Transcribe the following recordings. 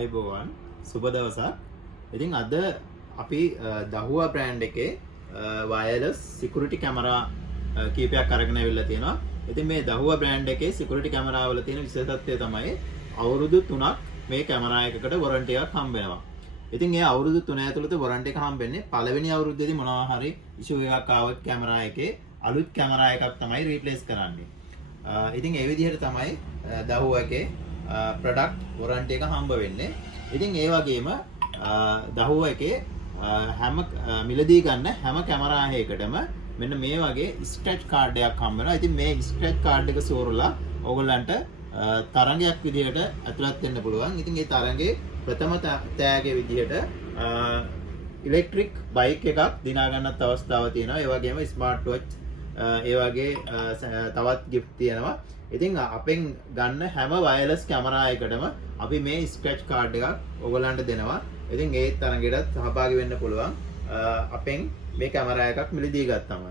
අයිබෝවන් සුබ දවසක්. ඉතින් අද අපි දහුවා බ්‍රෑන්ඩ් එකේ වයර්ලස් සිකියුරිටි කැමරා කීපයක් අරගෙන ඇවිල්ලා තියෙනවා. ඉතින් මේ දහුවා බ්‍රෑන්ඩ් එකේ සිකියුරිටි කැමරා වල තියෙන විශේෂත්වය තමයි අවුරුදු 3ක් මේ කැමරා එකකට වොරන්ටි එකක් හම්බ වෙනවා. ඉතින් ඒ අවුරුදු 3 ඇතුළත වොරන්ටි එක හම්බෙන්නේ පළවෙනි අවුරුද්දේදී මොනවා හරි ඉෂුව එකක් ආවොත් කැමරා එකේ අලුත් කැමරා එකක් තමයි රීප්ලේස් කරන්නේ. ඉතින් ඒ විදිහට තමයි දහුවා එකේ ප්‍රොඩක්ට් වොරන්ටි එක හම්බ වෙන්නේ. ඉතින් ඒ වගේම දහුවා එකේ හැම මිලදී ගන්න හැම කැමරා එකකටම මෙන්න මේ වගේ ස්ක්‍රැච් කාඩ් එකක් හම්බ වෙනවා. ඉතින් මේ ස්ක්‍රැච් කාඩ් එක සෝරලා ඕගොල්ලන්ට තරංගයක් විදිහට ඇතුළත් වෙන්න පුළුවන්. ඉතින් මේ තරංගේ ප්‍රථම තෑගේ විදිහට ඉලෙක්ට්‍රික් බයික් එකක් දිනා ගන්නත් අවස්ථාවක් තියෙනවා. ඒ වගේම ස්මාර්ට් වොච් ඒ වගේ තවත් ගිෆ්ට් තියෙනවා. ඉතින් අපෙන් ගන්න හැම වයර්ලස් කැමරා එකකටම අපි මේ ස්ක්‍රැච් කාඩ් එකක් ඔයගොල්ලන්ට දෙනවා. ඉතින් ඒ තරඟයටත් සහභාගී වෙන්න පුළුවන්. අපෙන් මේ කැමරා එකක් මිලදී ගත්තම.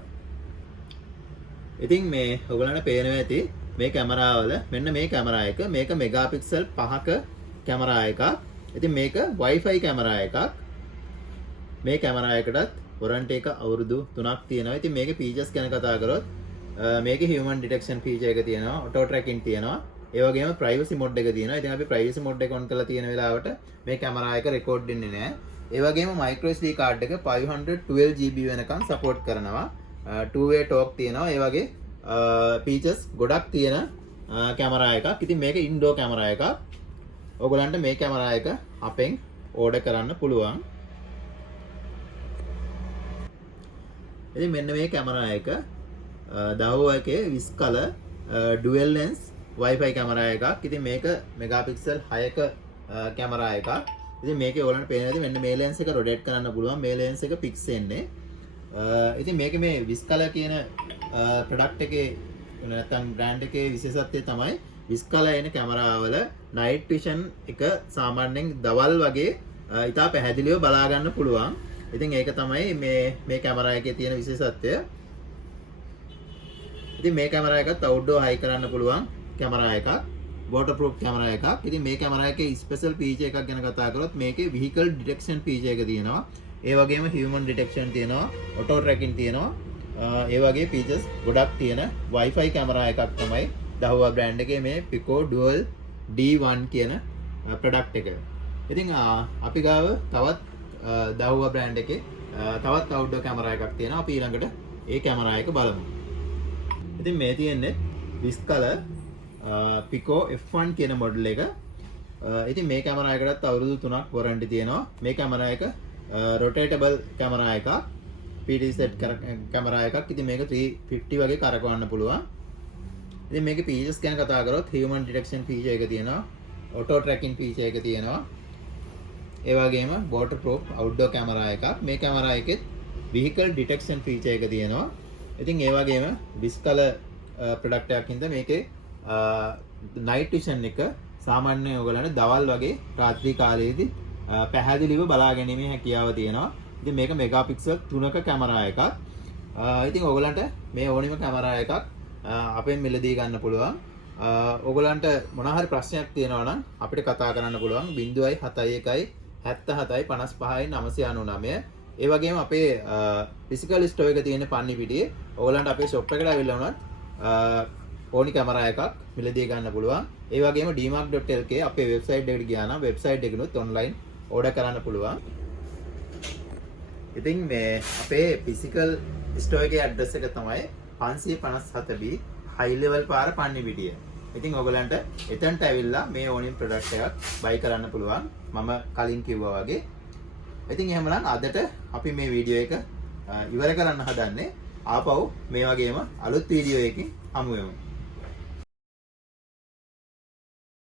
ඉතින් මේ ඔයගොල්ලන්ට පේනවා ඇති මේ කැමරාවල මෙන්න මේ කැමරා එක මේක මෙගාපික්සල් 5ක කැමරා එකක්. ඉතින් මේක Wi-Fi කැමරා එකක්. මේ කැමරා එකටත් වොරන්ටි එක අවුරුදු 3ක් තියෙනවා. ඉතින් මේකේ ෆීචර්ස් ගැන කතා කරොත් මේකේ human detection feature එක තියෙනවා, auto tracking තියෙනවා. ඒ වගේම privacy mode එක තියෙනවා. ඉතින් අපි privacy mode එක on කරලා තියෙන වෙලාවට මේ කැමරා එක record වෙන්නේ නැහැ. ඒ වගේම micro SD card එක 512GB වෙනකන් support කරනවා. two way talk තියෙනවා. ඒ වගේ features ගොඩක් තියෙන කැමරා එකක්. ඉතින් මේක indoor කැමරා එකක්. ඔයගොල්ලන්ට මේ කැමරා එක අපෙන් order කරන්න පුළුවන්. ඉතින් මෙන්න මේ කැමරා එක දහුවා එකේ 20 colour dual lens Wi-Fi camera එකක්. ඉතින් මේක මෙගාපික්සල් 6ක කැමරා එකක්. ඉතින් මේකේ ඕලන්න පේන ඇති මෙන්න මේ ලෙන්ස් එක රොටේට් කරන්න පුළුවන්. මේ ලෙන්ස් එක ෆික්ස් වෙන්නේ. ඉතින් මේකේ මේ 20 කලර් කියන ප්‍රොඩක්ට් එකේ නැත්නම් බ්‍රෑන්ඩ් එකේ විශේෂත්වය තමයි 20 කලර් එන කැමරාවල නයිට් විෂන් එක සාමාන්‍යයෙන් දවල් වගේ ඉතා පැහැදිලිව බලා ගන්න පුළුවන්. ඉතින් ඒක තමයි මේ කැමරා එකේ තියෙන විශේෂත්වය. ඉතින් මේ කැමරා එකත් අවුට්ඩෝර් හයි කරන්න පුළුවන් කැමරා එකක්. waterproof කැමරා එකක්. ඉතින් මේ කැමරා එකේ ස්පෙෂල් ෆීචර් එකක් ගැන කතා කරොත් මේකේ vehicle detection feature එක තියෙනවා. ඒ වගේම human detection තියෙනවා, auto tracking තියෙනවා. ඒ වගේ features ගොඩක් තියෙන Wi-Fi කැමරා එකක් තමයි දහුවා බ්‍රෑන්ඩ් එකේ මේ Pico Dual D1 කියන ප්‍රොඩක්ට් එක. ඉතින් අපි ගාව තවත් දහුවා බ්‍රෑන්ඩ් එකේ තවත් අවුට්ඩෝර් කැමරා එකක් තියෙනවා. අපි ඊළඟට ඒ කැමරා එක බලමු. ඉතින් මේ තියෙන්නේ 20 කලර් Pico F1 කියන මොඩල් එක. ඉතින් මේ කැමරා එකටත් අවුරුදු 3ක් වොරන්ටි තියෙනවා. මේ කැමරා එක rotatable කැමරා එකක්. PD set කැමරා එකක්. ඉතින් මේක 350 වගේ කරකවන්න පුළුවන්. ඉතින් මේකේ features ගැන කතා කරොත් human detection feature එක තියෙනවා. auto tracking feature එක තියෙනවා. ඒ වගේම waterproof outdoor කැමරා එකක්. මේ කැමරා එකෙත් vehicle detection feature එක තියෙනවා. ඉතින් ඒ වගේම 20 කලර් ප්‍රොඩක්ට් එකක් හින්දා මේකේ night vision එක සාමාන්‍යයෙන් ඔයගලන්ට දවල් වගේ රාත්‍රී කාලයේදී පැහැදිලිව බලා ගැනීමේ හැකියාව තියෙනවා. ඉතින් මේක මෙගාපික්සල් 3ක කැමරා එකක්. ඉතින් ඔයගලන්ට මේ ඕනිම කැමරා එකක් අපෙන් මිලදී ගන්න පුළුවන්. ඔයගලන්ට මොන හරි ප්‍රශ්නයක් තියෙනවා නම් අපිට කතා කරන්න පුළුවන් 071 77 55 999. ඒ වගේම අපේ ෆිසිකල් ස්ටෝර් එක තියෙන පන්නිපිටියේ ඔයගලන්ට අපේ ෂොප් එකට අවිල්ලා වුණත් ඕනි කැමරා එකක් මිලදී ගන්න පුළුවන්. ඒ වගේම dmark.lk අපේ වෙබ්සයිට් එකට ගියා නම් වෙබ්සයිට් එකනොත් ඔන්ලයින් ඕඩර් කරන්න පුළුවන්. ඉතින් මේ අපේ ෆිසිකල් ස්ටෝර් එකේ ඇඩ්‍රස් එක තමයි 557B හයි ලෙවල් පාර පන්නිපිටිය. ඉතින් ඔයගලන්ට එතනට ඇවිල්ලා මේ ඕනිම ප්‍රොඩක්ට් එකක් බයි කරන්න පුළුවන්. මම කලින් කිව්වා වගේ. ඉතින් එහෙමනම් අදට අපි මේ වීඩියෝ එක ඉවර කරන්න හදන්නේ. ආපහු මේ වගේම අලුත් වීඩියෝ එකකින් හමු වෙමු.